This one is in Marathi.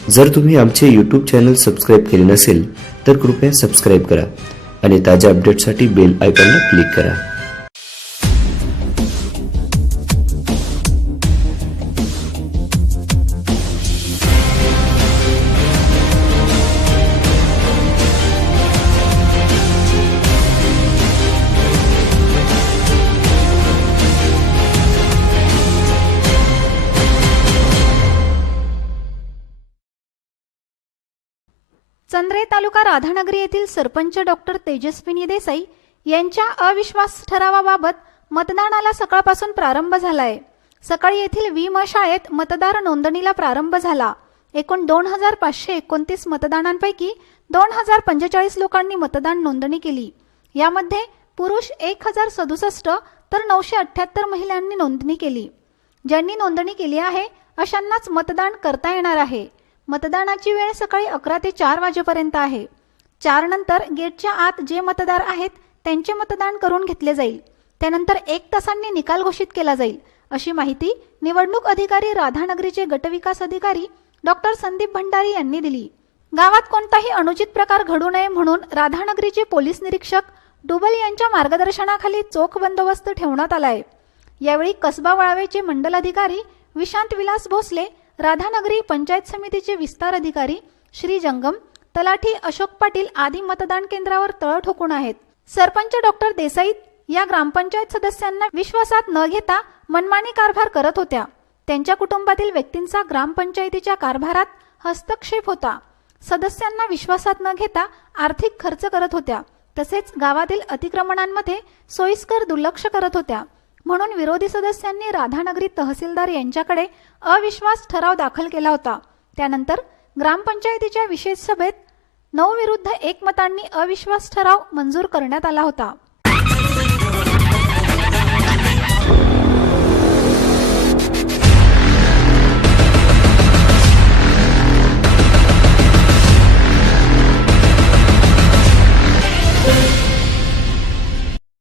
जर तुम्ही आमचे यूट्यूब चॅनल सबस्क्राईब केले नसेल तर कृपया सबस्क्राईब करा आणि ताज्या अपडेटसाठी बेल आयकॉनला क्लिक करा. चंद्रे तालुका राधानगरी येथील सरपंच डॉक्टर तेजस्विनी देसाई यांच्या अविश्वास ठरावाबाबत मतदानाला सकाळपासून प्रारंभ झालाय. सकाळी येथील विम शाळेत मतदार नोंदणीला प्रारंभ झाला. एकूण दोन हजार पाचशे एकोणतीस मतदानांपैकी दोन हजार पंचेचाळीस लोकांनी मतदान नोंदणी केली. यामध्ये पुरुष एक हजार सदुसष्ट तर नऊशे अठ्ठ्याहत्तर महिलांनी नोंदणी केली. ज्यांनी नोंदणी केली आहे अशांनाच मतदान करता येणार आहे. मतदानाची वेळ सकाळी अकरा ते चार वाजेपर्यंत आहे. चार नंतर गेटच्या आत जे मतदार आहेत त्यांचे मतदान करून घेतले जाईल. त्यानंतर एक तासांनी निकाल घोषित केला जाईल अशी माहिती निवडणूक अधिकारी राधानगरीचे गटविकास अधिकारी डॉक्टर संदीप भंडारी यांनी दिली. गावात कोणताही अनुचित प्रकार घडू नये म्हणून राधानगरीचे पोलीस निरीक्षक डुबल यांच्या मार्गदर्शनाखाली चोख बंदोबस्त ठेवण्यात आलाय. यावेळी कसबा वळावेचे मंडल अधिकारी विशांत विलास भोसले राधानगरी पंचायत समितीचे विस्तार अधिकारी श्री जंगम तलाठी अशोक पाटील आदी मतदान केंद्रावर तळ ठोकून आहेत. सरपंच डॉक्टर देसाई या ग्रामपंचायत सदस्यांना विश्वासात न घेता मनमानी कारभार करत होत्या. त्यांच्या कुटुंबातील व्यक्तींचा ग्रामपंचायतीच्या कारभारात हस्तक्षेप होता. सदस्यांना विश्वासात न घेता आर्थिक खर्च करत होत्या. तसेच गावातील अतिक्रमणांमध्ये सोयीस्कर दुर्लक्ष करत होत्या. म्हणून विरोधी सदस्यांनी राधानगरी तहसीलदार यांच्याकडे अविश्वास ठराव दाखल केला होता. त्यानंतर ग्रामपंचायतीच्या विशेष सभेत नऊ विरुद्ध एकमतांनी अविश्वास ठराव मंजूर करण्यात आला होता.